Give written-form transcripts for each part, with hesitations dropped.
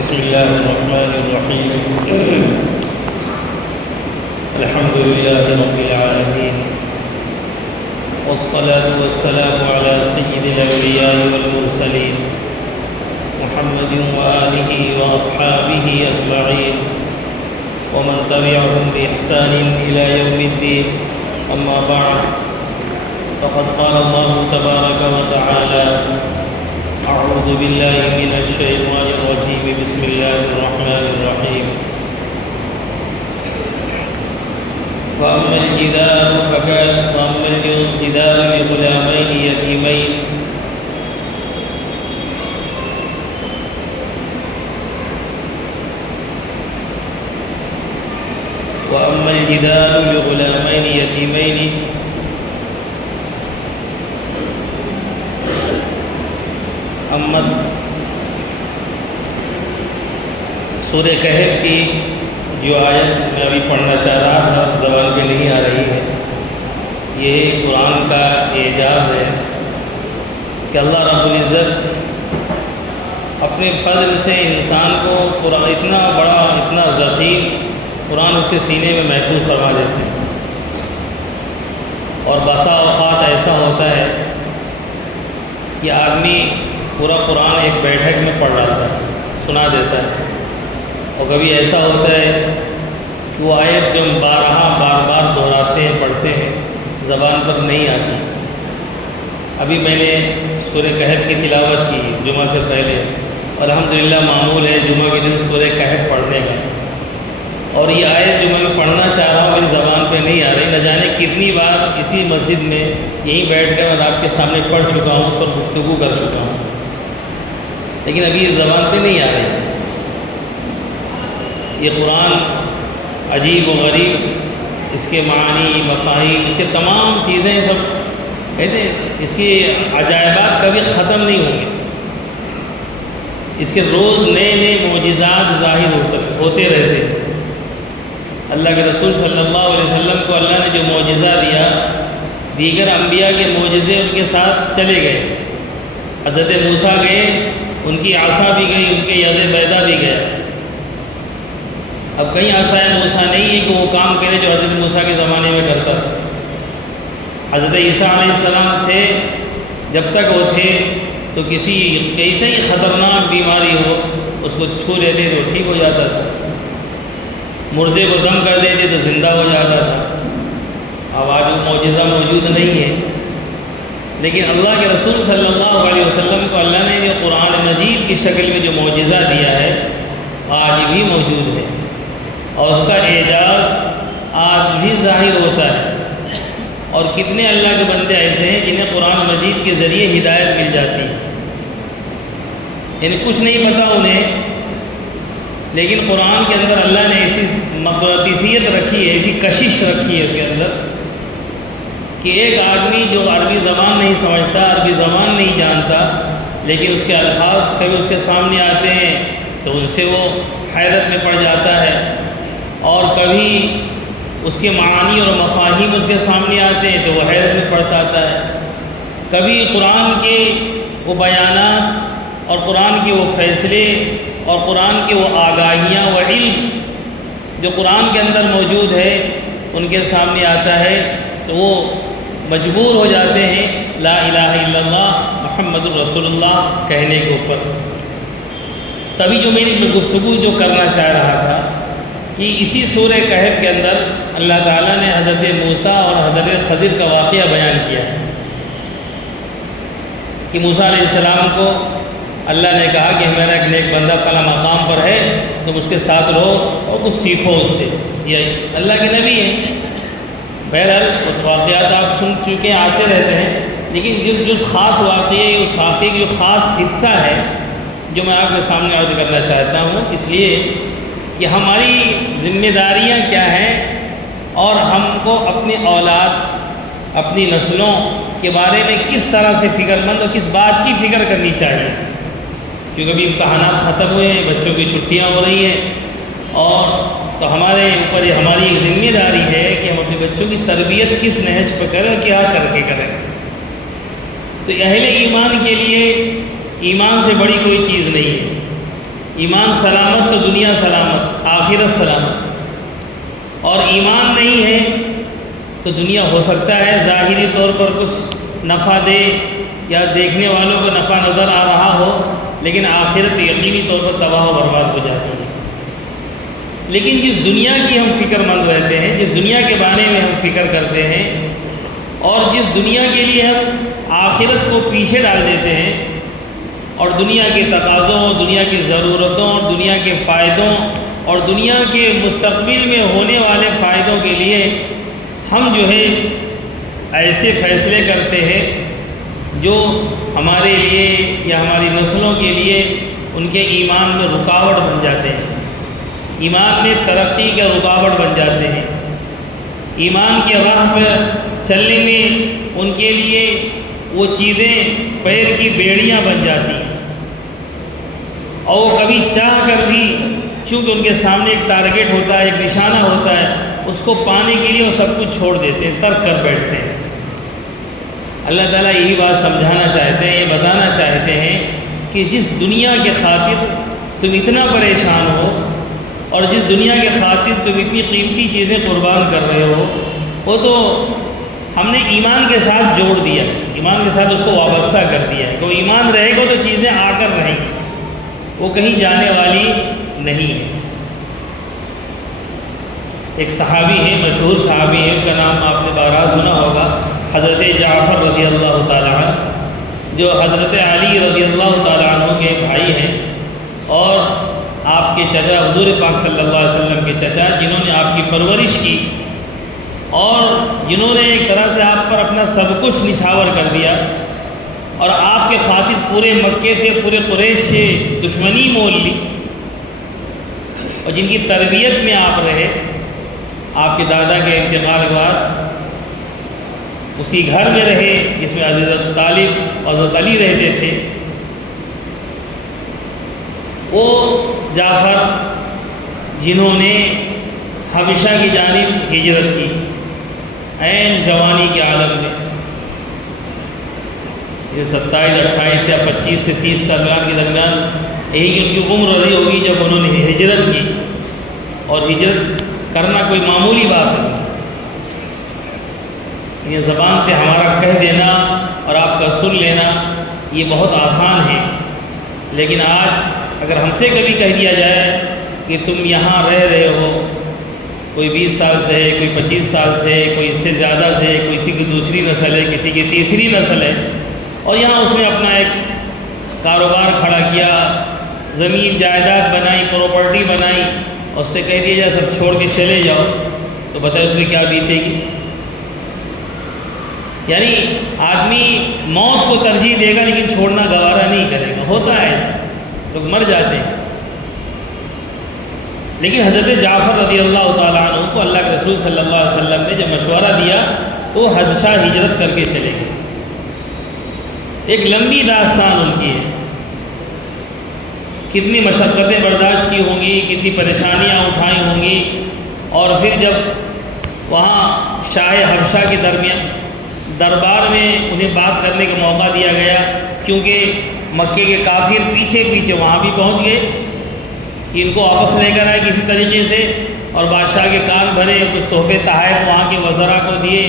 بسم الله الرحمن الرحيم الحمد لله رب العالمين والصلاة والسلام على سيد الأولياء والمرسلين محمد وآله وأصحابه أجمعين ومن تبعهم بإحسان إلى يوم الدين. أما بعد، فقد قال الله تبارك وتعالى: أعوذ بالله من الشيطان الرجيم. بسم الله الرحمن الرحيم. وأما الجدار لغلامين يتيمين اما سورہ کہف کی جو آیت میں ابھی پڑھنا چاہ رہا تھا، زبان پہ نہیں آ رہی ہے، یہ قرآن کا اعجاز ہے کہ اللہ رب العزت اپنے فضل سے انسان کو قرآن اتنا بڑا، اتنا ضخیم قرآن اس کے سینے میں محفوظ فرما دیتے ہیں. اور بسا اوقات ایسا ہوتا ہے کہ آدمی پورا قرآن ایک بیٹھک میں پڑھ ڈالتا ہے، سنا دیتا ہے، اور کبھی ایسا ہوتا ہے کہ وہ آیت جو بار بار دہراتے ہیں، پڑھتے ہیں، زبان پر نہیں آتی. ابھی میں نے سورہ کہف کی تلاوت کی جمعہ سے پہلے، الحمدللہ معمول ہے جمعہ کے دن سورہ کہف پڑھنے کا، اور یہ آیت جو میں پڑھنا چاہ رہا ہوں میری زبان پہ نہیں آ رہی. نہ جانے کتنی بار اسی مسجد میں یہیں بیٹھ کر اور آپ کے سامنے پڑھ چکا ہوں، اس پر گفتگو کر چکا ہوں، لیکن ابھی یہ زبان پہ نہیں آ رہی. یہ قرآن عجیب و غریب، اس کے معانی، مفاہیم، اس کے تمام چیزیں سب کہتے ہیں اس کی عجائبات کبھی ختم نہیں ہوں گے. اس کے روز نئے نئے معجزات ظاہر ہوتے رہتے ہیں. اللہ کے رسول صلی اللہ علیہ وسلم کو اللہ نے جو معجزہ دیا، دیگر انبیاء کے معجزے ان کے ساتھ چلے گئے. حضرت موسیٰ گئے، ان کی عصا بھی گئی، ان کے ید بیضا بھی گیا. اب کہیں عصائے موسیٰ نہیں ہے کہ وہ کام کرے جو حضرت موسیٰ کے زمانے میں کرتا تھا. حضرت عیسیٰ علیہ السلام تھے، جب تک وہ تھے تو کسی کیسے ہی خطرناک بیماری ہو اس کو چھو لیتے تو ٹھیک ہو جاتا تھا، مردے کو دم کر دیتے تو زندہ ہو جاتا تھا. اب آج وہ معجزہ موجود نہیں ہے، لیکن اللہ کے رسول صلی اللہ علیہ وسلم کو اللہ نے جو قرآن مجید کی شکل میں جو معجزہ دیا ہے آج بھی موجود ہے، اور اس کا اعجاز آج بھی ظاہر ہوتا ہے. اور کتنے اللہ کے بندے ایسے ہیں جنہیں قرآن مجید کے ذریعے ہدایت مل جاتی ہے، یعنی کچھ نہیں پتہ انہیں، لیکن قرآن کے اندر اللہ نے ایسی مقناطیسیت رکھی ہے، ایسی کشش رکھی ہے اس کے اندر کہ ایک آدمی جو عربی زبان نہیں سمجھتا، عربی زبان نہیں جانتا، لیکن اس کے الفاظ کبھی اس کے سامنے آتے ہیں تو ان سے وہ حیرت میں پڑ جاتا ہے، اور کبھی اس کے معانی اور مفاہیم اس کے سامنے آتے ہیں تو وہ حیرت میں پڑ جاتا ہے. کبھی قرآن کے وہ بیانات اور قرآن کے وہ فیصلے اور قرآن کے وہ آگاہیاں و علم جو قرآن کے اندر موجود ہے ان کے سامنے آتا ہے تو وہ مجبور ہو جاتے ہیں لا الہ الا اللہ محمد الرسول اللہ کہنے کے اوپر. تبھی جو میری گفتگو جو کرنا چاہ رہا تھا کہ اسی سورہ کہف کے اندر اللہ تعالیٰ نے حضرت موسیٰ اور حضرت خضر کا واقعہ بیان کیا ہے کہ موسیٰ علیہ السلام کو اللہ نے کہا کہ میرا ایک نیک بندہ فلاں مقام پر ہے، تم اس کے ساتھ رہو اور کچھ سیکھو اس سے. یہ اللہ کے نبی ہیں. بہرحال واقعات آپ سن چکے ہیں، آتے رہتے ہیں، لیکن جو خاص واقعے، اس واقعے کی جو خاص حصہ ہے جو میں آپ کے سامنے عرض کرنا چاہتا ہوں، اس لیے کہ ہماری ذمہ داریاں کیا ہیں اور ہم کو اپنی اولاد، اپنی نسلوں کے بارے میں کس طرح سے فکر مند اور کس بات کی فکر کرنی چاہیے. کیونکہ ابھی امتحانات ختم ہوئے ہیں، بچوں کی چھٹیاں ہو رہی ہیں، اور تو ہمارے اوپر ہماری ایک ذمہ داری ہے کہ ہم اپنے بچوں کی تربیت کس نہج پہ کریں، کیا کر کے کریں. تو اہل ایمان کے لیے ایمان سے بڑی کوئی چیز نہیں ہے. ایمان سلامت تو دنیا سلامت، آخرت سلامت، اور ایمان نہیں ہے تو دنیا ہو سکتا ہے ظاہری طور پر کچھ نفع دے یا دیکھنے والوں کو نفع نظر آ رہا ہو، لیکن آخرت یقینی طور پر تباہ و برباد ہو جاتی ہے۔ لیکن جس دنیا کی ہم فکر مند رہتے ہیں، جس دنیا کے بارے میں ہم فکر کرتے ہیں، اور جس دنیا کے لیے ہم آخرت کو پیچھے ڈال دیتے ہیں، اور دنیا کے تقاضوں، دنیا کی ضرورتوں، دنیا کے فائدوں اور دنیا کے مستقبل میں ہونے والے فائدوں کے لیے ہم جو ہے ایسے فیصلے کرتے ہیں جو ہمارے لیے یا ہماری نسلوں کے لیے ان کے ایمان میں رکاوٹ بن جاتے ہیں، ایمان میں ترقی کا رکاوٹ بن جاتے ہیں، ایمان کے راہ پر چلنے میں ان کے لیے وہ چیزیں پیر کی بیڑیاں بن جاتی ہیں، اور وہ کبھی چاہ کر بھی، چونکہ ان کے سامنے ایک ٹارگیٹ ہوتا ہے، ایک نشانہ ہوتا ہے، اس کو پانے کے لیے وہ سب کچھ چھوڑ دیتے ہیں، ترک کر بیٹھتے ہیں۔ اللہ تعالیٰ یہی بات سمجھانا چاہتے ہیں، یہ بتانا چاہتے ہیں کہ جس دنیا کے خاطر تم اتنا پریشان ہو، اور جس دنیا کے خاطر تم اتنی قیمتی چیزیں قربان کر رہے ہو، وہ تو ہم نے ایمان کے ساتھ جوڑ دیا، ایمان کے ساتھ اس کو وابستہ کر دیا ہے کہ وہ ایمان رہے گا تو چیزیں آ کر رہیں گی، وہ کہیں جانے والی نہیں ہے۔ ایک صحابی ہے، مشہور صحابی ہے، ان کا نام آپ نے بارہا سنا ہوگا، حضرت جعفر رضی اللہ تعالیٰ عنہ، جو حضرت علی رضی اللہ تعالیٰ عنہ کے بھائی ہیں، اور آپ کے چچا حضور پاک صلی اللہ علیہ وسلم کے چچا، جنہوں نے آپ کی پرورش کی اور جنہوں نے ایک طرح سے آپ پر اپنا سب کچھ نچھاور کر دیا، اور آپ کے خاطر پورے مکے سے، پورے قریش سے دشمنی مول لی، اور جن کی تربیت میں آپ رہے، آپ کے دادا کے انتقال کے بعد اسی گھر میں رہے جس میں حضرت طالب اور حضرت علی رہتے تھے، وہ جعفر جنہوں نے حبشہ کی جانب ہجرت کی عین جوانی کے عالم میں، یہ 27، 28 یا 25 سے 30 درمیان کے درمیان یہی کہ ان کی عمر رہی ہوگی جب انہوں نے ہجرت کی، اور ہجرت کرنا کوئی معمولی بات نہیں، یہ زبان سے ہمارا کہہ دینا اور آپ کا سن لینا یہ بہت آسان ہے، لیکن آج اگر ہم سے کبھی کہہ دیا جائے کہ تم یہاں رہ رہے ہو، کوئی 20 سال سے ہے، کوئی 25 سال سے ہے، کوئی اس سے زیادہ سے ہے، کوئی کسی کی دوسری نسل ہے، کسی کی تیسری نسل ہے، اور یہاں اس میں اپنا ایک کاروبار کھڑا کیا، زمین جائیداد بنائی، پراپرٹی بنائی، اور اس سے کہہ دیا جائے سب چھوڑ کے چلے جاؤ، تو بتائیں اس میں کیا بیتے گی؟ یعنی آدمی موت کو ترجیح دے گا لیکن چھوڑنا گوارا نہیں کرے گا، ہوتا ہے ایسا، لوگ مر جاتے ہیں۔ لیکن حضرت جعفر رضی اللہ تعالیٰ عنہ کو اللہ کے رسول صلی اللہ علیہ وسلم نے جب مشورہ دیا تو حبشہ ہجرت کر کے چلے گئے۔ ایک لمبی داستان ان کی ہے، کتنی مشقتیں برداشت کی ہوں گی، کتنی پریشانیاں اٹھائی ہوں گی، اور پھر جب وہاں شاہ حبشہ کے دربار میں انہیں بات کرنے کا موقع دیا گیا، کیونکہ مکے کے کافر پیچھے پیچھے وہاں بھی پہنچ گئے کہ ان کو واپس لے کر آئے کسی طریقے سے، اور بادشاہ کے کان بھرے، کچھ تحفے تحائف وہاں کے وزراء کو دیے،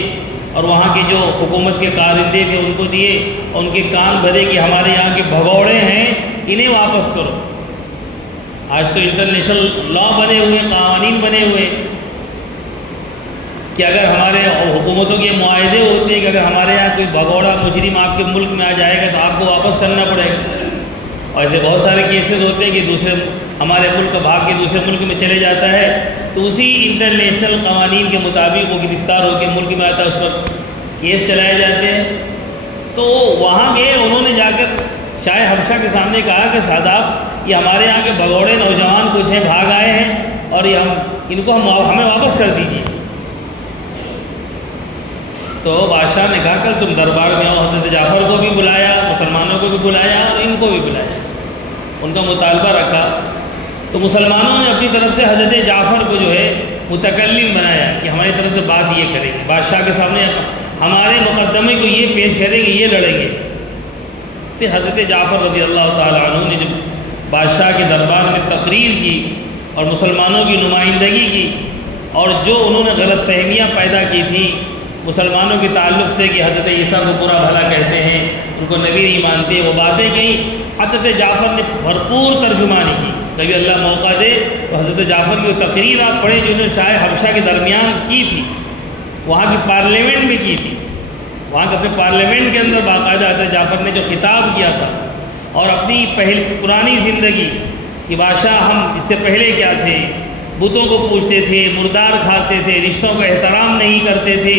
اور وہاں کے جو حکومت کے کارندے تھے ان کو دیے، اور ان کے کان بھرے کہ ہمارے یہاں کے بھگوڑے ہیں انہیں واپس کرو۔ آج تو انٹرنیشنل لا بنے ہوئے، قوانین بنے ہوئے کہ اگر ہمارے حکومتوں کے معاہدے ہوتے ہیں کہ اگر ہمارے یہاں کوئی بھگوڑا مجرم آپ کے ملک میں آ جائے گا تو آپ کو واپس کرنا پڑے گا، اور ایسے بہت سارے کیسز ہوتے ہیں کہ ہمارے ملک کا بھاگ کے دوسرے ملک میں چلے جاتا ہے، تو اسی انٹرنیشنل قوانین کے مطابق وہ گرفتار ہو کے ملک میں آتا ہے، اس پر کیس چلائے جاتے ہیں۔ تو وہاں گئے، انہوں نے جا کر شاہ حبشہ کے سامنے کہا کہ ساداب یہ ہمارے یہاں کے بھگوڑے نوجوان کچھ ہیں، بھاگ آئے ہیں، اور یہ ان کو ہمیں واپس کر دیجیے۔ تو بادشاہ نے کہا کل تم دربار میں آؤ، حضرت جعفر کو بھی بلایا، مسلمانوں کو بھی بلایا اور ان کو بھی بلایا، ان کا مطالبہ رکھا۔ تو مسلمانوں نے اپنی طرف سے حضرت جعفر کو جو ہے متکلم بنایا کہ ہماری طرف سے بات یہ کریں گے، بادشاہ کے سامنے ہمارے مقدمے کو یہ پیش کریں گے، یہ لڑیں گے۔ پھر حضرت جعفر رضی اللہ تعالیٰ عنہ نے جب بادشاہ کے دربار میں تقریر کی اور مسلمانوں کی نمائندگی کی، اور جو انہوں نے غلط فہمیاں پیدا کی تھیں مسلمانوں کے تعلق سے کہ حضرت عیسیٰ کو برا بھلا کہتے ہیں، ان کو نبی نہیں مانتے، وہ باتیں کہیں حضرت جعفر نے بھرپور ترجمانی کی۔ کبھی اللہ موقع دے تو حضرت جعفر کی وہ تقریر آپ پڑھیں جو انہوں نے شاہ حبشہ کے درمیان کی تھی، وہاں کی پارلیمنٹ میں کی تھی، وہاں کے اپنے پارلیمنٹ کے اندر باقاعدہ حضرت جعفر نے جو خطاب کیا تھا، اور اپنی پرانی زندگی کہ بادشاہ ہم اس سے پہلے کیا تھے، بتوں کو پوجتے تھے، مردار کھاتے تھے، رشتوں کا احترام نہیں کرتے تھے،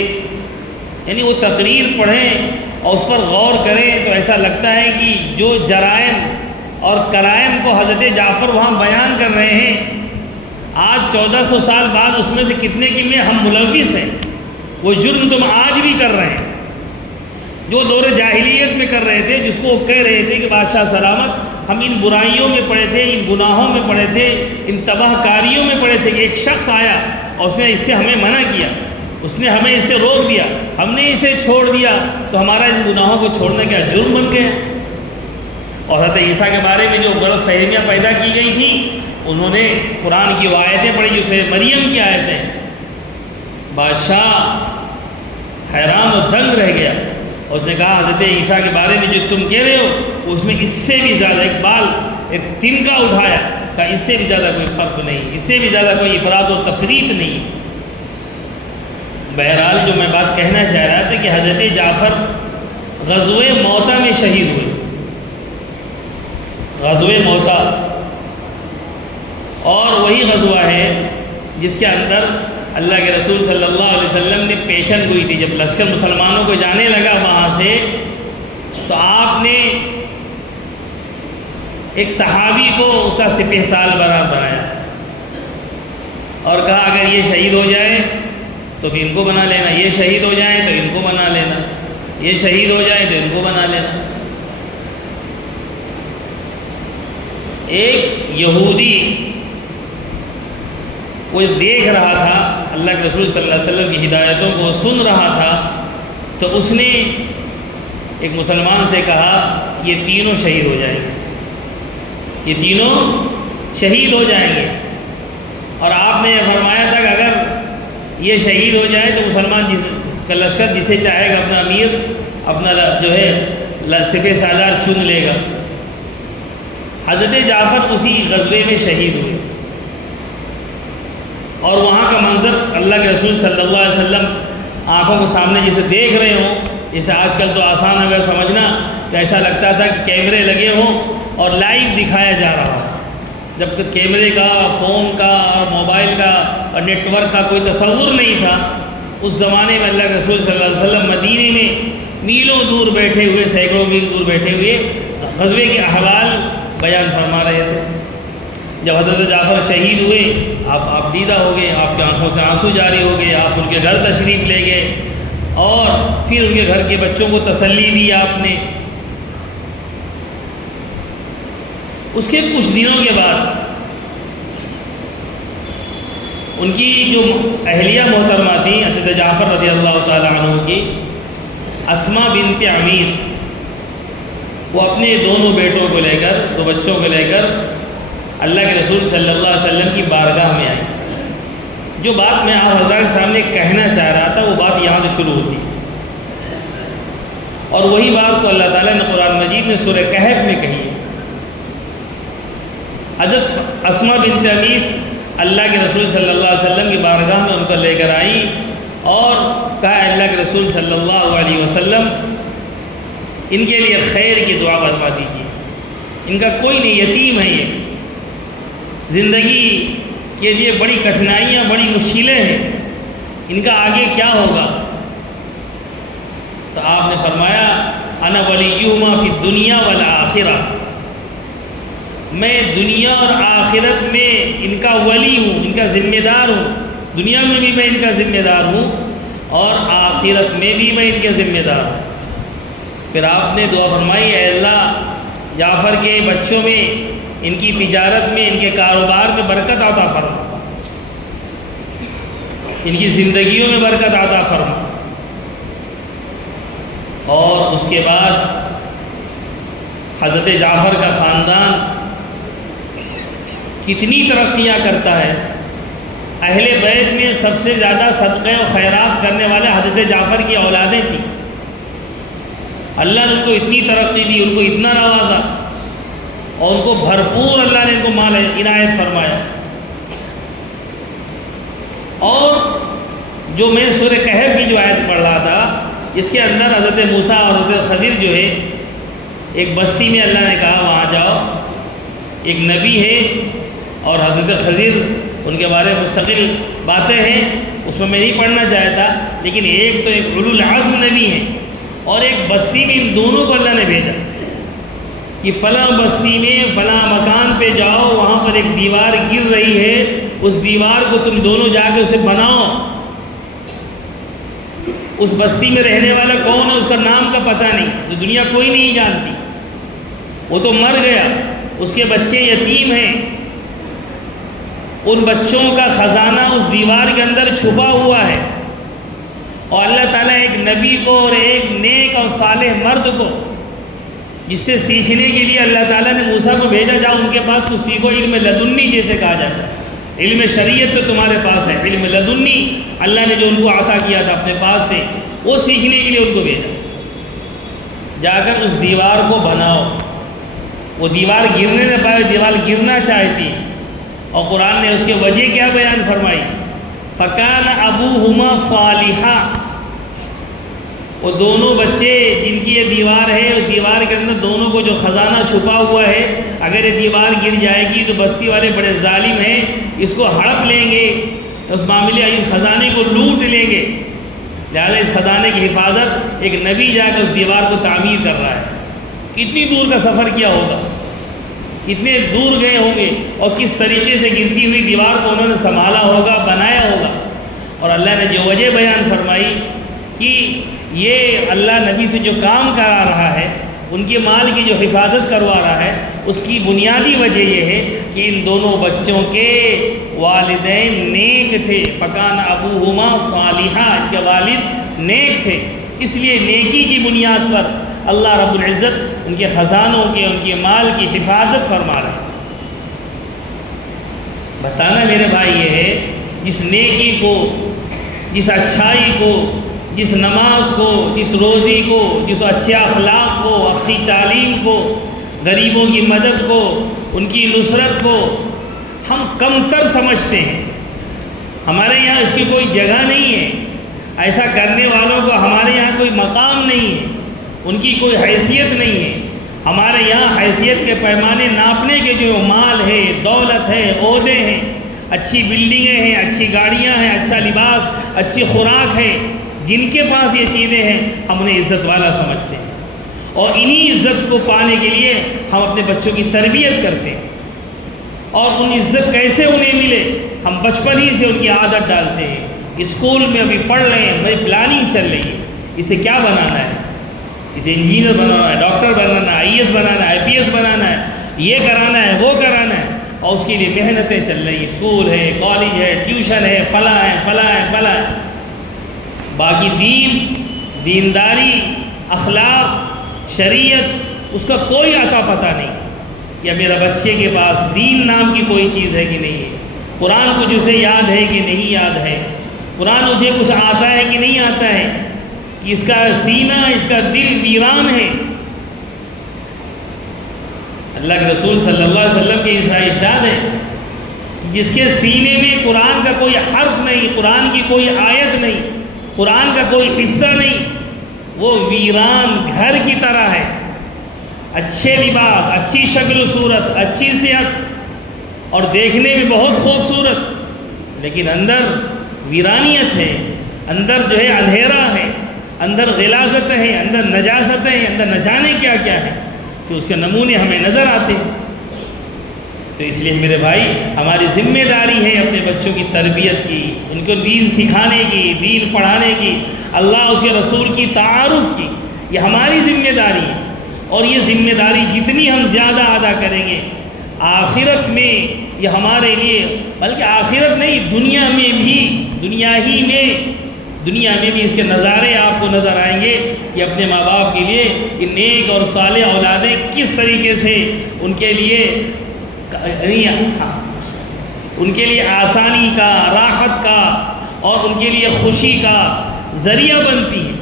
یعنی وہ تقریر پڑھیں اور اس پر غور کریں تو ایسا لگتا ہے کہ جو جرائم اور کرائم کو حضرت جعفر وہاں بیان کر رہے ہیں، آج 1400 سال بعد اس میں سے کتنے کی میں ہم ملوث ہیں، وہ جرم تم آج بھی کر رہے ہیں جو دور جاہلیت میں کر رہے تھے، جس کو وہ کہہ رہے تھے کہ بادشاہ سلامت ہم ان برائیوں میں پڑے تھے، ان گناہوں میں پڑے تھے، ان تباہ کاریوں میں پڑے تھے کہ ایک شخص آیا اور اس نے اس سے ہمیں منع کیا، اس نے ہمیں اس سے روک دیا، ہم نے اسے چھوڑ دیا تو ہمارا ان گناہوں کو چھوڑنا کیا جرم بن گیا۔ اور حضرت عیسیٰ کے بارے میں جو غلط فہمیاں پیدا کی گئی تھیں، انہوں نے قرآن کی وہ آیتیں پڑھی جو سورہ مریم کی آیتیں، بادشاہ حیران و دنگ رہ گیا، اور اس نے کہا حضرت عیسیٰ کے بارے میں جو تم کہہ رہے ہو اس میں اس سے بھی زیادہ ایک تنکا اٹھایا، کہا اس سے بھی زیادہ کوئی فرق نہیں، اس سے بھی زیادہ کوئی افراط و تفریط نہیں۔ بہرحال جو میں بات کہنا چاہ رہا تھا کہ حضرت جعفر غزوہ موتا میں شہید ہوئے، غزوہ موتا، اور وہی غزوہ ہے جس کے اندر اللہ کے رسول صلی اللہ علیہ وسلم نے پیشن گوئی تھی۔ جب لشکر مسلمانوں کو جانے لگا وہاں سے تو آپ نے ایک صحابی کو اس کا سپہ سالار بنایا اور کہا اگر یہ شہید ہو جائے تو پھر ان کو بنا لینا، یہ شہید ہو جائیں تو ان کو بنا لینا، یہ شہید ہو جائیں تو ان کو بنا لینا۔ ایک یہودی وہ دیکھ رہا تھا اللہ کے رسول صلی اللہ علیہ وسلم کی ہدایتوں کو سن رہا تھا، تو اس نے ایک مسلمان سے کہا یہ تینوں شہید ہو جائیں گے، یہ تینوں شہید ہو جائیں گے، اور آپ نے یہ فرمایا تھا کہ اگر یہ شہید ہو جائے تو مسلمان کا لشکر جسے چاہے گا اپنا امیر، اپنا جو ہے سپہ سالار چن لے گا۔ حضرت جعفر اسی غزوے میں شہید ہوئے، اور وہاں کا منظر اللہ کے رسول صلی اللہ علیہ وسلم آنکھوں کے سامنے جسے دیکھ رہے ہوں، جیسے آج کل تو آسان اگر سمجھنا تو ایسا لگتا تھا کہ کیمرے لگے ہوں اور لائیو دکھایا جا رہا ہو، جب کہ کیمرے کا، فون کا اور موبائل کا اور نیٹ ورک کا کوئی تصور نہیں تھا۔ اس زمانے میں اللہ کے رسول صلی اللہ علیہ وسلم مدینے میں میلوں دور بیٹھے ہوئے، سینکڑوں میل دور بیٹھے ہوئے غزوے کے احوال بیان فرما رہے تھے۔ جب حضرت جعفر شہید ہوئے آپ دیدہ ہو گئے، آپ کی آنکھوں سے آنسو جاری ہو گئے، آپ ان کے گھر تشریف لے گئے اور پھر ان کے گھر کے بچوں کو تسلی دی آپ نے۔ اس کے کچھ دنوں کے بعد ان کی جو اہلیہ محترمہ تھیں حضرت جعفر رضی اللہ تعالیٰ عنہ کی، اسماء بنت عمیس، وہ اپنے دونوں بیٹوں کو لے کر، دو بچوں کو لے کر اللہ کے رسول صلی اللہ علیہ وسلم کی بارگاہ میں آئی۔ جو بات میں آپ حضرات کے سامنے کہنا چاہ رہا تھا وہ بات یہاں سے شروع ہوتی، اور وہی بات کو اللہ تعالیٰ نے قرآن مجید میں سورہ کہف میں کہی ہے۔ حضرت اسماء بنت عمیس اللہ کے رسول صلی اللہ علیہ وسلم کی بارگاہ میں ان کو لے کر آئی اور کہا اللہ کے رسول صلی اللہ علیہ وسلم ان کے لیے خیر کی دعا فرما دیجیے، ان کا کوئی نہیں، یتیم ہے، یہ زندگی کے لیے بڑی کٹھنائیاں، بڑی مشکلیں ہیں، ان کا آگے کیا ہوگا؟ تو آپ نے فرمایا انا ولیہما فی الدنیا والآخرہ، میں دنیا اور آخرت میں ان کا ولی ہوں، ان کا ذمہ دار ہوں، دنیا میں بھی میں ان کا ذمہ دار ہوں اور آخرت میں بھی میں ان کے ذمہ دار ہوں۔ پھر آپ نے دعا فرمائی اے اللہ جعفر کے بچوں میں، ان کی تجارت میں، ان کے کاروبار میں برکت عطا فرما، ان کی زندگیوں میں برکت عطا فرما۔ اور اس کے بعد حضرت جعفر کا خاندان کتنی ترقیاں کرتا ہے۔ اہل بیت میں سب سے زیادہ صدقے و خیرات کرنے والے حضرت جعفر کی اولادیں تھیں۔ اللہ نے ان کو اتنی ترقی دی، ان کو اتنا نوازا، اور ان کو بھرپور اللہ نے ان کو مال عنایت فرمایا۔ اور جو میں سورہ کہف کی جو آیت پڑھ رہا تھا، اس کے اندر حضرت موسیٰ اور حضرت خضر جو ہے ایک بستی میں اللہ نے کہا وہاں جاؤ، ایک نبی ہے اور حضرت خضر ان کے بارے میں مستقل باتیں ہیں، اس میں نہیں پڑھنا چاہتا، لیکن ایک تو ایک اولو العزم نبی ہے اور ایک بستی میں ان دونوں کو اللہ نے بھیجا کہ فلاں بستی میں فلاں مکان پہ جاؤ، وہاں پر ایک دیوار گر رہی ہے، اس دیوار کو تم دونوں جا کے اسے بناؤ۔ اس بستی میں رہنے والا کون ہے اس کا نام کا پتہ نہیں، جو دنیا کوئی نہیں جانتی، وہ تو مر گیا، اس کے بچے یتیم ہیں، ان بچوں کا خزانہ اس دیوار کے اندر چھپا ہوا ہے، اور اللہ تعالیٰ ایک نبی کو اور ایک نیک اور صالح مرد کو جس سے سیکھنے کے لیے اللہ تعالیٰ نے موسیٰ کو بھیجا، جاؤ ان کے پاس کچھ سیکھو، علم لدنی جیسے کہا جاتا ہے، علم شریعت تو تمہارے پاس ہے، علم لدنی اللہ نے جو ان کو عطا کیا تھا اپنے پاس سے، وہ سیکھنے کے لیے ان کو بھیجا، جا کر اس دیوار کو بناؤ۔ وہ دیوار گرنے نہ پائے، دیوار گرنا چاہتی، اور قرآن نے اس کے وجہ کیا بیان فرمائی، فَكَانَ أَبُوهُمَا صَالِحًا، وہ دونوں بچے جن کی یہ دیوار ہے، اس دیوار کے اندر دونوں کو جو خزانہ چھپا ہوا ہے، اگر یہ دیوار گر جائے گی تو بستی والے بڑے ظالم ہیں، اس کو ہڑپ لیں گے، اس معاملے اس خزانے کو لوٹ لیں گے، لہذا اس خزانے کی حفاظت ایک نبی جا کر اس دیوار کو تعمیر کر رہا ہے۔ کتنی دور کا سفر کیا ہوگا، کتنے دور گئے ہوں گے، اور کس طریقے سے گرتی ہوئی دیوار کو انہوں نے سنبھالا ہوگا، بنایا ہوگا۔ اور اللہ نے جو وجہ بیان فرمائی کہ یہ اللہ نبی سے جو کام کرا رہا ہے، ان کے مال کی جو حفاظت کروا رہا ہے، اس کی بنیادی وجہ یہ ہے کہ ان دونوں بچوں کے والدین نیک تھے، فکان ابوہما صالحا، ان کے والد نیک تھے، اس لیے نیکی کی بنیاد پر اللہ رب العزت ان کے خزانوں کے، ان کے مال کی حفاظت فرما رہا ہے۔ بتانا میرے بھائی یہ ہے، جس نیکی کو، جس اچھائی کو، جس نماز کو، جس روزی کو، جس اچھے اخلاق کو، اخی تعلیم کو، غریبوں کی مدد کو، ان کی نصرت کو ہم کم تر سمجھتے ہیں، ہمارے یہاں اس کی کوئی جگہ نہیں ہے، ایسا کرنے والوں کو ہمارے یہاں کوئی مقام نہیں ہے، ان کی کوئی حیثیت نہیں ہے۔ ہمارے یہاں حیثیت کے پیمانے ناپنے کے جو مال ہے، دولت ہے، عہدے ہیں، اچھی بلڈنگیں ہیں، اچھی گاڑیاں ہیں، اچھا لباس، اچھی خوراک ہے، جن کے پاس یہ چیزیں ہیں ہم انہیں عزت والا سمجھتے ہیں، اور انہی عزت کو پانے کے لیے ہم اپنے بچوں کی تربیت کرتے ہیں، اور ان عزت کیسے انہیں ملے، ہم بچپن ہی سے ان کی عادت ڈالتے ہیں۔ اسکول میں ابھی پڑھ رہے ہیں، میری پلاننگ چل رہی ہے، اسے کیا بنانا ہے، اسے انجینئر بنانا ہے، ڈاکٹر بنانا ہے، IAS بنانا ہے، IPS بنانا ہے، یہ کرانا ہے، وہ کرانا ہے، اور اس کے لیے محنتیں چل رہی ہیں، اسکول ہے، کالج ہے، ٹیوشن ہے، فلاں ہے، فلاں ہے، فلاں ہے۔ باقی دین، دینداری، اخلاق، شریعت، اس کا کوئی عطا پتہ نہیں، یا میرا بچے کے پاس دین نام کی کوئی چیز ہے کہ نہیں ہے، قرآن کچھ اسے یاد ہے کہ نہیں یاد ہے، قرآن مجھے کچھ آتا ہے کہ نہیں آتا ہے، کہ اس کا سینہ، اس کا دل ویران ہے۔ اللہ کے رسول صلی اللہ علیہ وسلم کے اس ارشاد ہے کہ جس کے سینے میں قرآن کا کوئی حرف نہیں، قرآن کی کوئی آیت نہیں، قرآن کا کوئی حصہ نہیں، وہ ویران گھر کی طرح ہے، اچھے لباس، اچھی شکل و صورت، اچھی صحت، اور دیکھنے میں بہت خوبصورت، لیکن اندر ویرانیت ہے، اندر جو ہے اندھیرا ہے، اندر غلاظت ہے، اندر نجاست ہے، اندر نہ جانے کیا کیا ہے، کہ اس کے نمونے ہمیں نظر آتے ہیں۔ تو اس لیے میرے بھائی، ہماری ذمہ داری ہے اپنے بچوں کی تربیت کی، ان کو دین سکھانے کی، دین پڑھانے کی، اللہ اس کے رسول کی تعارف کی، یہ ہماری ذمہ داری ہے، اور یہ ذمہ داری جتنی ہم زیادہ ادا کریں گے، آخرت میں یہ ہمارے لیے، بلکہ آخرت نہیں، دنیا میں بھی، دنیا میں بھی اس کے نظارے آپ کو نظر آئیں گے کہ اپنے ماں باپ کے لیے یہ نیک اور صالح اولادیں کس طریقے سے ان کے لیے ان کے لیے آسانی کا، راحت کا اور ان کے لیے خوشی کا ذریعہ بنتی ہیں۔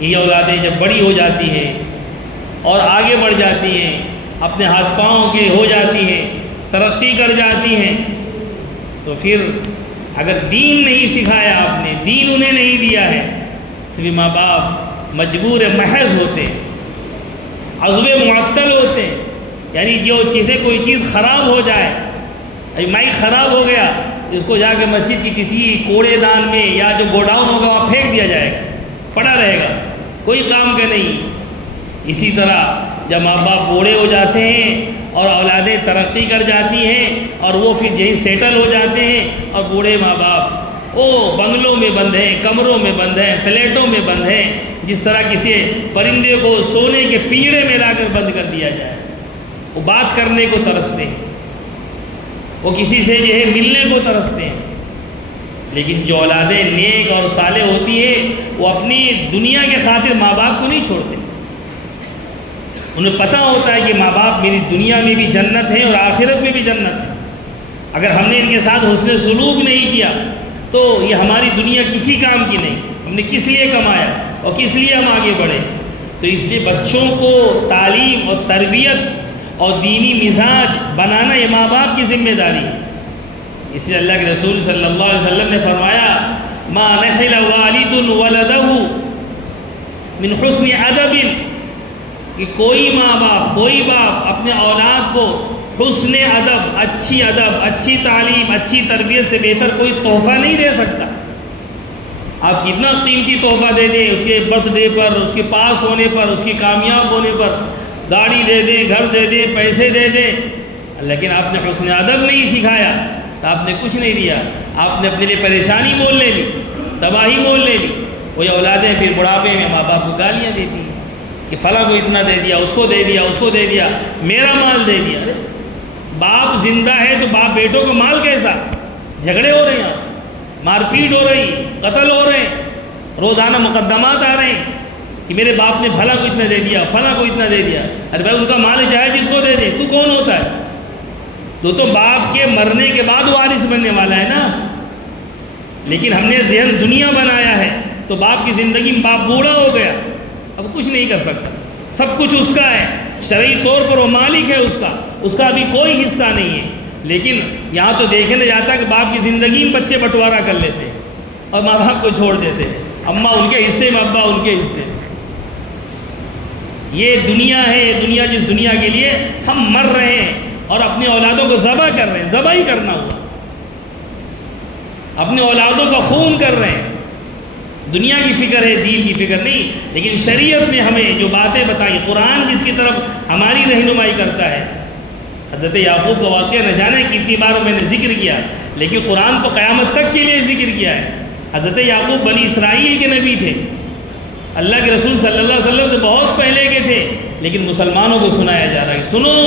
یہ اولادیں جب بڑی ہو جاتی ہیں اور آگے بڑھ جاتی ہیں، اپنے ہاتھ پاؤں کے ہو جاتی ہیں، ترقی کر جاتی ہیں، تو پھر اگر دین نہیں سکھایا آپ نے، دین انہیں نہیں دیا ہے، تو بھی ماں باپ مجبور محض ہوتے ہیں، عضو معطل ہوتے ہیں۔ یعنی جو چیزیں کوئی چیز خراب ہو جائے، ابھی مائک خراب ہو گیا، اس کو جا کے مسجد کی کسی کوڑے دان میں یا جو گوڈاؤن ہوگا وہاں پھینک دیا جائے گا، پڑا رہے گا، کوئی کام کا نہیں۔ اسی طرح جب ماں باپ بوڑھے ہو جاتے ہیں اور اولادیں ترقی کر جاتی ہیں اور وہ پھر یہیں سیٹل ہو جاتے ہیں، اور بوڑھے ماں باپ وہ بنگلوں میں بند ہیں، کمروں میں بند ہیں، فلیٹوں میں بند ہیں، جس طرح کسی پرندے کو سونے کے پنجرے میں لا کر بند کر دیا جائے۔ وہ بات کرنے کو ترستے ہیں، وہ کسی سے جو ہے ملنے کو ترستے ہیں۔ لیکن جو اولادیں نیک اور صالح ہوتی ہیں، وہ اپنی دنیا کے خاطر ماں باپ کو نہیں چھوڑتے۔ انہیں پتہ ہوتا ہے کہ ماں باپ میری دنیا میں بھی جنت ہے اور آخرت میں بھی جنت ہے۔ اگر ہم نے ان کے ساتھ حسن سلوک نہیں کیا تو یہ ہماری دنیا کسی کام کی نہیں، ہم نے کس لیے کمایا اور کس لیے ہم آگے بڑھے۔ تو اس لیے بچوں کو تعلیم اور تربیت اور دینی مزاج بنانا یہ ماں باپ کی ذمہ داری ہے۔ اس لیے اللہ کے رسول صلی اللہ علیہ وسلم نے فرمایا ما نحل والد ولدہ من حسن ادب، کہ کوئی ماں باپ، کوئی باپ اپنے اولاد کو حسن ادب، اچھی تعلیم، اچھی تربیت سے بہتر کوئی تحفہ نہیں دے سکتا۔ آپ کتنا قیمتی تحفہ دے دیں، اس کے برتھ ڈے پر، اس کے پاس ہونے پر، اس کی کامیاب ہونے پر، گاڑی دے دیں، گھر دے دیں، پیسے دے دیں، لیکن آپ نے حسن ادب نہیں سکھایا تو آپ نے کچھ نہیں دیا۔ آپ نے اپنے لیے پریشانی مول لے لی، تباہی مول لے لی۔ وہی اولادیں پھر بڑھاپے میں ماں باپ کو گالیاں دیتی ہیں کہ فلاں کو اتنا دے دیا، اس کو دے دیا، اس کو دے دیا، میرا مال دے دیا۔ ارے باپ زندہ ہے تو باپ بیٹوں کو مال کیسا؟ جھگڑے ہو رہے ہیں، مار پیٹ ہو رہی، قتل ہو رہے ہیں، روزانہ مقدمات آ رہے ہیں کہ میرے باپ نے بھلا کو اتنا دے دیا، فلاں کو اتنا دے دیا۔ ارے بھائی ان کا مال چاہے جس کو دے دے، تو کون ہوتا ہے؟ تو باپ کے مرنے کے بعد وارث بننے والا ہے نا۔ لیکن ہم نے ذہن دنیا بنایا ہے تو باپ کی زندگی میں باپ بوڑھا ہو گیا، اب کچھ نہیں کر سکتا، سب کچھ اس کا ہے، شرعی طور پر وہ مالک ہے، اس کا بھی کوئی حصہ نہیں ہے۔ لیکن یہاں تو دیکھنے جاتا ہے کہ باپ کی زندگی میں بچے بٹوارا کر لیتے ہیں اور ماں باپ کو چھوڑ دیتے ہیں، اماں ان کے حصے میں، ابا ان کے حصے میں۔ یہ دنیا ہے، یہ دنیا جس دنیا کے لیے ہم مر رہے ہیں اور اپنی اولادوں کو ذبح کر رہے ہیں، ذبح ہی کرنا ہوا، اپنی اولادوں کا خون کر رہے ہیں۔ دنیا کی فکر ہے، دین کی فکر نہیں۔ لیکن شریعت نے ہمیں جو باتیں بتائی، قرآن جس کی طرف ہماری رہنمائی کرتا ہے، حضرت یعقوب کا واقعہ نہ جانے کتنی بار میں نے ذکر کیا، لیکن قرآن تو قیامت تک کے لیے ذکر کیا ہے۔ حضرت یعقوب بنی اسرائیل کے نبی تھے، اللہ کے رسول صلی اللہ علیہ وسلم سے بہت پہلے کے تھے، لیکن مسلمانوں کو سنایا جا رہا ہے، سنو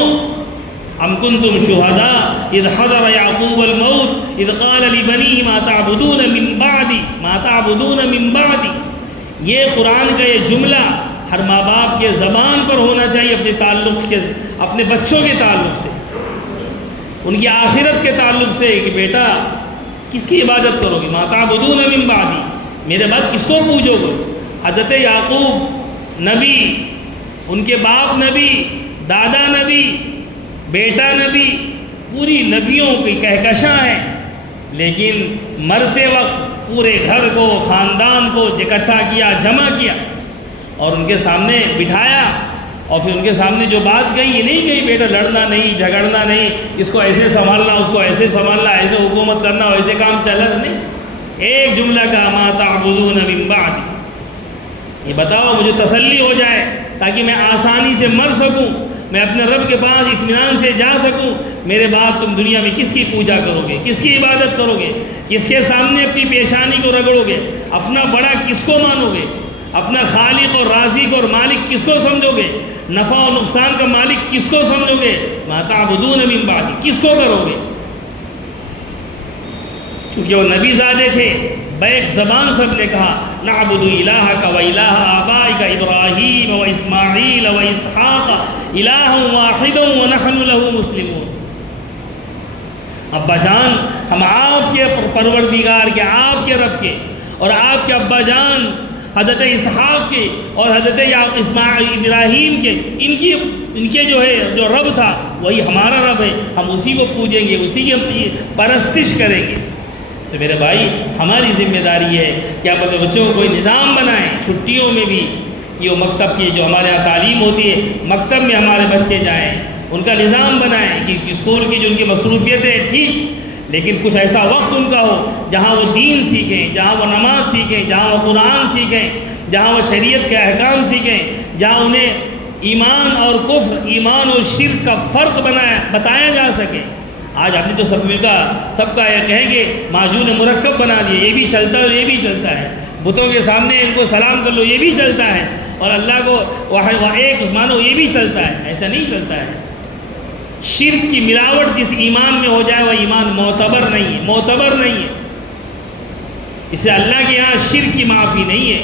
ام کنتم شہداء اذ حضر یعقوب الموت اذ قال لبنیہ ما تعبدون من بعدی۔ یہ قرآن کا یہ جملہ ہر ماں باپ کے زبان پر ہونا چاہیے، اپنے بچوں کے تعلق سے، ان کی آخرت کے تعلق سے، کہ بیٹا کس کی عبادت کرو گے؟ ما تعبدون من بعدی، میرے بعد کس کو پوجو گے؟ حضرت یعقوب نبی، ان کے باپ نبی، دادا نبی، بیٹا نبی، پوری نبیوں کی کہکشاں ہیں، لیکن مرتے وقت پورے گھر کو، خاندان کو اکٹھا کیا، جمع کیا اور ان کے سامنے بٹھایا، اور پھر ان کے سامنے جو بات کہی، یہ نہیں کہی بیٹا لڑنا نہیں، جھگڑنا نہیں، اس کو ایسے سنبھالنا، اس کو ایسے سنبھالنا، ایسے حکومت کرنا، ایسے کام چلنا نہیں، ایک جملہ کا ما تعبدون من بعد۔ یہ بتاؤ مجھے تسلی ہو جائے تاکہ میں آسانی سے مر سکوں، میں اپنے رب کے پاس اطمینان سے جا سکوں۔ میرے بعد تم دنیا میں کس کی پوجا کرو گے، کس کی عبادت کرو گے، کس کے سامنے اپنی پیشانی کو رگڑو گے، اپنا بڑا کس کو مانو گے، اپنا خالق اور رازق اور مالک کس کو سمجھو گے، نفع و نقصان کا مالک کس کو سمجھو گے؟ ما تعبدون من بعد، کس کو کرو گے؟ چونکہ وہ نبی زادے تھے، بیک زبان سب نے کہا نعبد الہک و الہ آبائک ابراہیم و اسماعیل و اسحاق الہ واحد ونحن له مسلمون۔ ابا جان ہم آپ کے پروردگار کے، آپ کے رب کے، اور آپ کے ابا جان حضرت اسحاق کے اور حضرت اسماعیل ابراہیم کے، ان کے جو رب تھا وہی ہمارا رب ہے، ہم اسی کو پوجیں گے، اسی کی پرستش کریں گے۔ تو میرے بھائی ہماری ذمہ داری ہے کہ آپ اپنے بچوں کو کوئی نظام بنائیں، چھٹیوں میں بھی کہ وہ مکتب کی جو ہمارے یہاں تعلیم ہوتی ہے مکتب میں ہمارے بچے جائیں، ان کا نظام بنائیں کہ اسکول کی جو ان کی مصروفیتیں ہیں ٹھیک، لیکن کچھ ایسا وقت ان کا ہو جہاں وہ دین سیکھیں، جہاں وہ نماز سیکھیں، جہاں وہ قرآن سیکھیں، جہاں وہ شریعت کے احکام سیکھیں، جہاں انہیں ایمان اور کفر، ایمان اور شرک کا فرق بتایا جا سکے۔ آج ہم نے تو سب کا یہ کہیں گے معجون مرکب بنا دیا، یہ بھی چلتا ہے اور یہ بھی چلتا ہے، بتوں کے سامنے ان کو سلام کر لو یہ بھی چلتا ہے، اور اللہ کو وہ ایک مانو یہ بھی چلتا ہے۔ ایسا نہیں چلتا ہے۔ شرک کی ملاوٹ جس ایمان میں ہو جائے وہ ایمان معتبر نہیں ہے، اس لیے اللہ کے یہاں شرک کی معافی نہیں ہے۔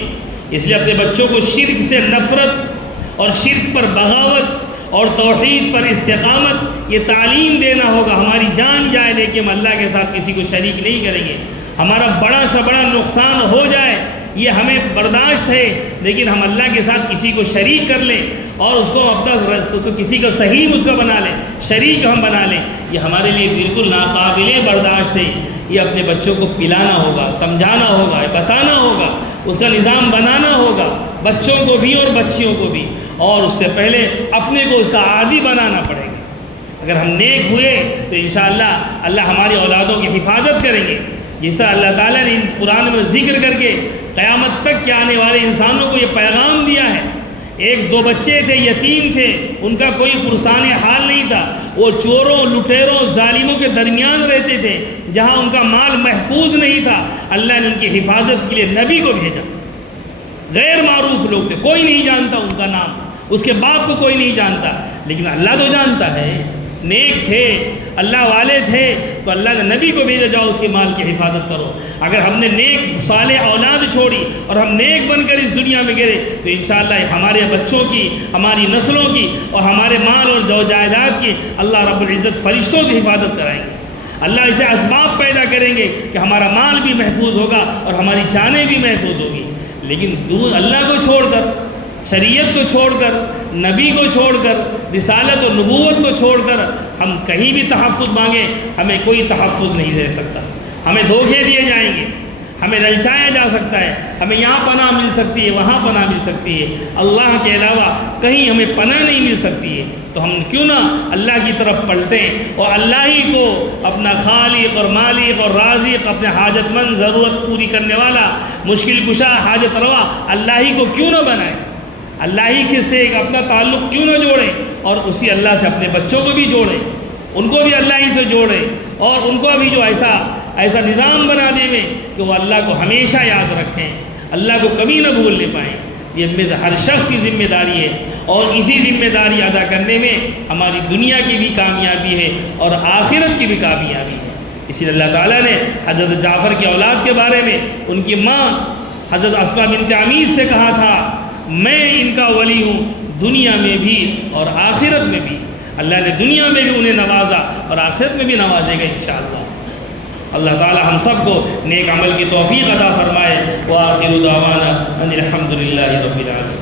اس لیے اپنے بچوں کو شرک سے نفرت اور شرک پر بغاوت اور توحید پر استقامت یہ تعلیم دینا ہوگا۔ ہماری جان جائے لیکن ہم اللہ کے ساتھ کسی کو شریک نہیں کریں گے۔ ہمارا بڑا سے بڑا نقصان ہو جائے یہ ہمیں برداشت ہے، لیکن ہم اللہ کے ساتھ کسی کو شریک کر لیں اور اس کو کسی کو صحیح اس کا بنا لیں، شریک ہم بنا لیں، یہ ہمارے لیے بالکل ناقابل برداشت ہے۔ یہ اپنے بچوں کو پلانا ہوگا، سمجھانا ہوگا، بتانا ہوگا، اس کا نظام بنانا ہوگا، بچوں کو بھی اور بچیوں کو بھی، اور اس سے پہلے اپنے کو اس کا عادی بنانا پڑے گا۔ اگر ہم نیک ہوئے تو انشاءاللہ اللہ ہماری اولادوں کی حفاظت کریں گے، جس طرح اللہ تعالیٰ نے قرآن میں ذکر کر کے قیامت تک کے آنے والے انسانوں کو یہ پیغام دیا ہے۔ ایک دو بچے تھے، یتیم تھے، ان کا کوئی پرسان حال نہیں تھا، وہ چوروں، لٹیروں، ظالموں کے درمیان رہتے تھے، جہاں ان کا مال محفوظ نہیں تھا، اللہ نے ان کی حفاظت کے لیے نبی کو بھیجا۔ غیر معروف لوگ تھے، کوئی نہیں جانتا ان کا نام، اس کے باپ کو کوئی نہیں جانتا، لیکن اللہ تو جانتا ہے۔ نیک تھے، اللہ والے تھے، تو اللہ نے نبی کو بھیجا، جاؤ اس کے مال کی حفاظت کرو۔ اگر ہم نے نیک صالح اولاد چھوڑی اور ہم نیک بن کر اس دنیا میں گئے تو انشاءاللہ ہمارے بچوں کی، ہماری نسلوں کی اور ہمارے مال اور جائیداد کی اللہ رب العزت فرشتوں سے حفاظت کرائیں گے۔ اللہ اسے اسباب پیدا کریں گے کہ ہمارا مال بھی محفوظ ہوگا اور ہماری جانیں بھی محفوظ ہوگی۔ لیکن اللہ کو چھوڑ کر، شریعت کو چھوڑ کر، نبی کو چھوڑ کر، رسالت و نبوت کو چھوڑ کر ہم کہیں بھی تحفظ مانگیں، ہمیں کوئی تحفظ نہیں دے سکتا۔ ہمیں دھوکے دیے جائیں گے، ہمیں للچایا جا سکتا ہے، ہمیں یہاں پناہ مل سکتی ہے، وہاں پناہ مل سکتی ہے، اللہ کے علاوہ کہیں ہمیں پناہ نہیں مل سکتی ہے۔ تو ہم کیوں نہ اللہ کی طرف پلٹیں اور اللہ ہی کو اپنا خالق اور مالک اور رازق، اپنے حاجت مند، ضرورت پوری کرنے والا، مشکل کشا، حاجت روا اللہ ہی کو کیوں نہ بنائیں، اللہ ہی کے سے ایک اپنا تعلق کیوں نہ جوڑیں، اور اسی اللہ سے اپنے بچوں کو بھی جوڑیں، ان کو بھی اللہ ہی سے جوڑیں، اور ان کو بھی جو ایسا نظام بنا دیں میں کہ وہ اللہ کو ہمیشہ یاد رکھیں، اللہ کو کبھی نہ بھولنے پائیں۔ یہ ہر شخص کی ذمہ داری ہے، اور اسی ذمہ داری ادا کرنے میں ہماری دنیا کی بھی کامیابی ہے اور آخرت کی بھی کامیابی ہے۔ اسی لیے اللہ تعالیٰ نے حضرت جعفر کی اولاد کے بارے میں ان کی ماں حضرت اسماء بنت عمیس سے کہا تھا، میں ان کا ولی ہوں دنیا میں بھی اور آخرت میں بھی۔ اللہ نے دنیا میں بھی انہیں نوازا اور آخرت میں بھی نوازے گا انشاءاللہ۔ اللہ تعالی ہم سب کو نیک عمل کی توفیق عطا فرمائے۔ وآخر دعوانا ان الحمد للہ رب العالمین۔